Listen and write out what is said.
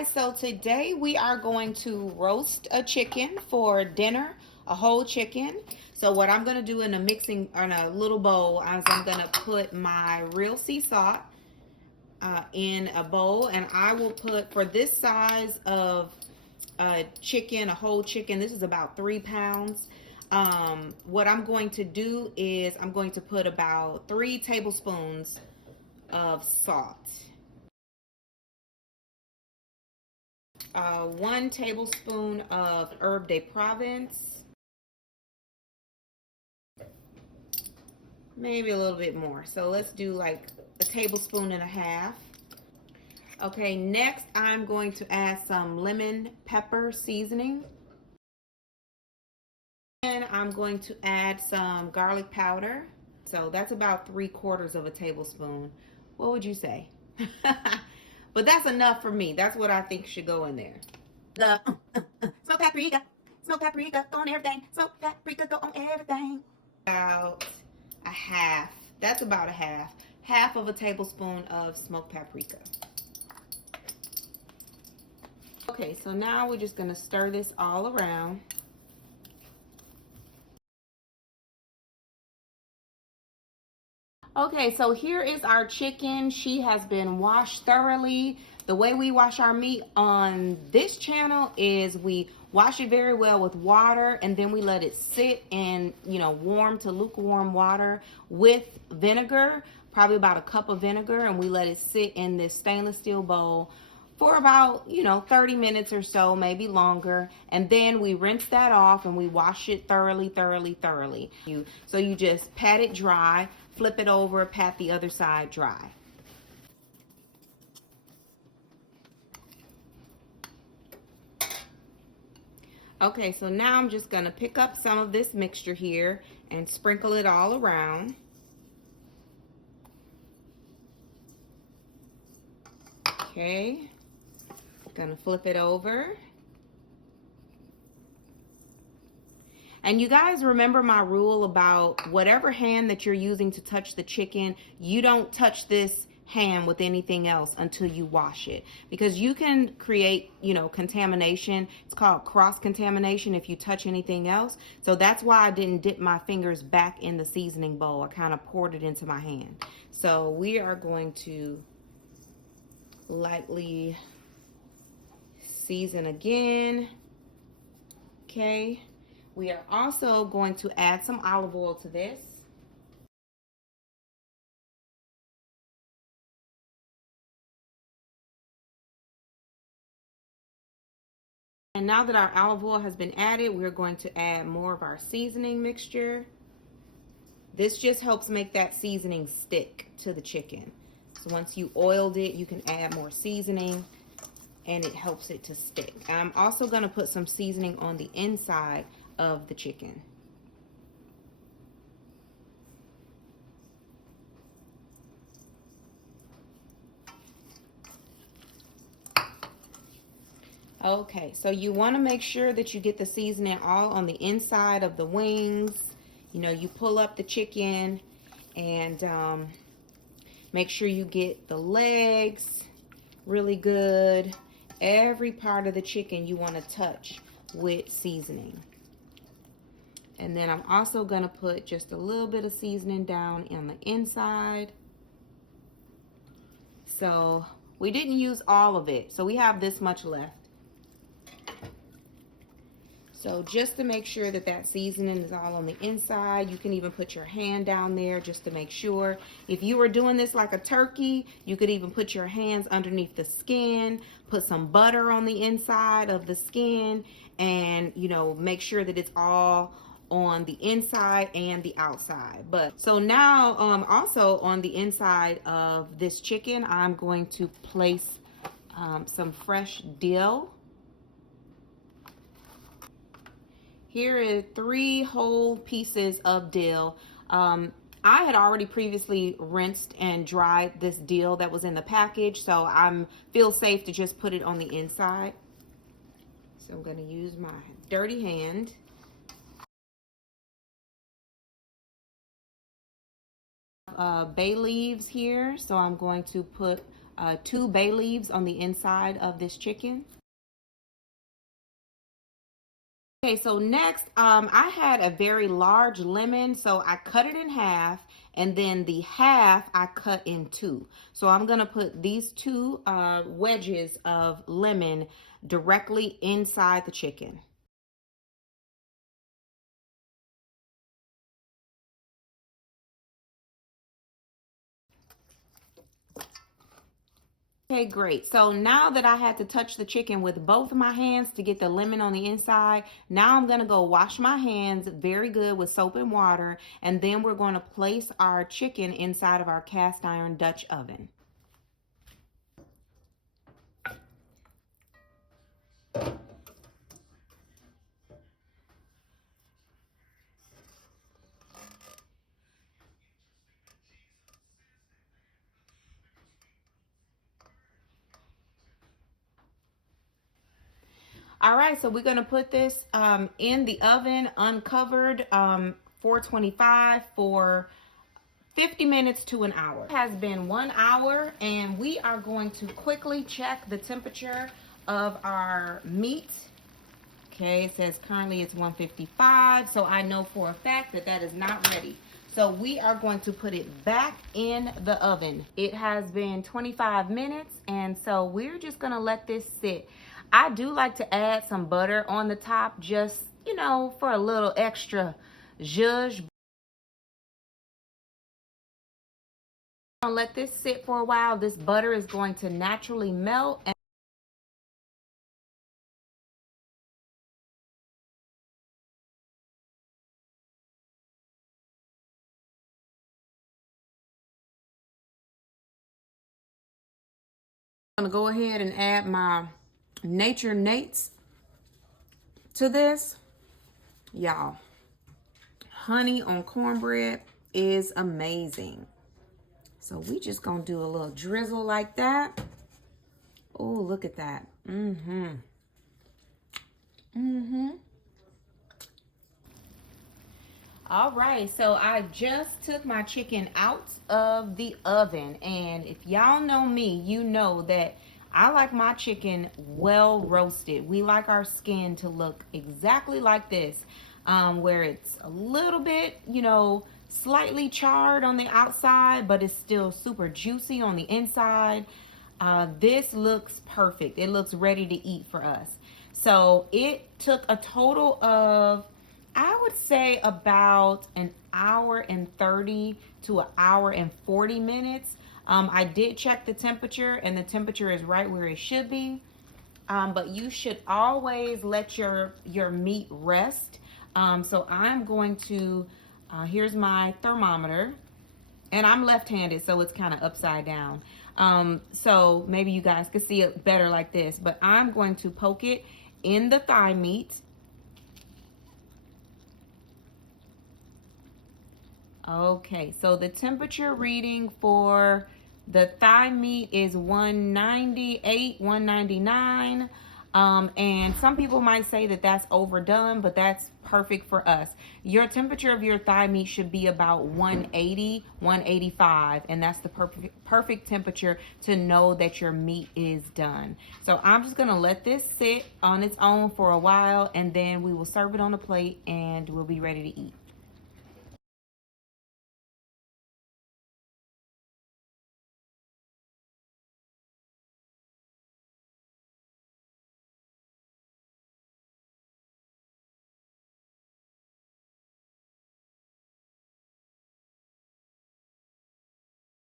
guys, so today we are going to roast a chicken for dinner, a whole chicken. So what I'm going to do in a little bowl is I'm going to put my real sea salt in a bowl, and I will put, for this size of chicken, a whole chicken, this is about 3 pounds. What I'm going to do is I'm going to put about 3 tablespoons of salt. 1 tablespoon of herb de Provence, maybe a little bit more. So let's do like a tablespoon and a half. Okay, next I'm going to add some lemon pepper seasoning. And I'm going to add some garlic powder. So that's about 3/4 of a tablespoon. What would you say? But that's enough for me. That's what I think should go in there. The smoked paprika, go on everything. Smoked paprika, go on everything. About a half. That's about a half. Half of a tablespoon of smoked paprika. Okay, so now we're just gonna stir this all around. Okay, so here is our chicken. She has been washed thoroughly. The way we wash our meat on this channel is we wash it very well with water, and then we let it sit in, warm to lukewarm water with vinegar, probably about a cup of vinegar, and we let it sit in this stainless steel bowl for about, 30 minutes or so, maybe longer. And then we rinse that off and we wash it thoroughly. So you just pat it dry, flip it over, pat the other side dry. Okay, so now I'm just gonna pick up some of this mixture here and sprinkle it all around. Okay, gonna flip it over. And you guys remember my rule about whatever hand that you're using to touch the chicken, you don't touch this hand with anything else until you wash it, because you can create, contamination. It's called cross-contamination if you touch anything else. So that's why I didn't dip my fingers back in the seasoning bowl. I kind of poured it into my hand. So we are going to lightly season again. Okay. We are also going to add some olive oil to this. And now that our olive oil has been added, we're going to add more of our seasoning mixture. This just helps make that seasoning stick to the chicken. So once you oiled it, you can add more seasoning and it helps it to stick. And I'm also going to put some seasoning on the inside of the chicken. Okay, so you want to make sure that you get the seasoning all on the inside of the wings. You pull up the chicken and make sure you get the legs really good. Every part of the chicken you want to touch with seasoning. And then I'm also going to put just a little bit of seasoning down on the inside. So we didn't use all of it, so we have this much left. So just to make sure that that seasoning is all on the inside, you can even put your hand down there just to make sure. If you were doing this like a turkey, you could even put your hands underneath the skin, put some butter on the inside of the skin, and make sure that it's all on the inside and the outside. But so now also on the inside of this chicken, I'm going to place some fresh dill. Here are 3 whole pieces of dill. I had already previously rinsed and dried this dill that was in the package, so I feel safe to just put it on the inside. So I'm going to use my dirty hand. Bay leaves here, so I'm going to put 2 bay leaves on the inside of this chicken. Okay, so next, I had a very large lemon, so I cut it in half, and then the half I cut in 2. So I'm gonna put these 2 wedges of lemon directly inside the chicken. Okay, great. So now that I had to touch the chicken with both of my hands to get the lemon on the inside, now I'm going to go wash my hands very good with soap and water, and then we're going to place our chicken inside of our cast iron Dutch oven. All right, so we're going to put this in the oven uncovered, 425 for 50 minutes to an hour. It has been 1 hour, and we are going to quickly check the temperature of our meat. Okay, it says currently it's 155, so I know for a fact that that is not ready. So we are going to put it back in the oven. It has been 25 minutes, and so we're just gonna let this sit. I do like to add some butter on the top, just, you know, for a little extra zhuzh. I'll let this sit for a while. This butter is going to naturally melt. I'm gonna go ahead and add my Nature Nates to this. Y'all, honey on cornbread is amazing. So we just gonna do a little drizzle like that. Oh, look at that. All right, so I just took my chicken out of the oven, and if y'all know me, you know that I like my chicken well roasted. We like our skin to look exactly like this, where it's a little bit, you know, slightly charred on the outside, but it's still super juicy on the inside. This looks perfect. It looks ready to eat for us. So it took a total of, I would say, about an hour and 30 to an hour and 40 minutes. I did check the temperature, and the temperature is right where it should be. But you should always let your meat rest. So I'm going to, here's my thermometer, and I'm left-handed, so it's kind of upside down. So maybe you guys could see it better like this, but I'm going to poke it in the thigh meat. Okay, so the temperature reading for the thigh meat is 198, 199. And some people might say that that's overdone, but that's perfect for us. Your temperature of your thigh meat should be about 180, 185, and that's the perfect temperature to know that your meat is done. So I'm just gonna let this sit on its own for a while, and then we will serve it on a plate and we'll be ready to eat.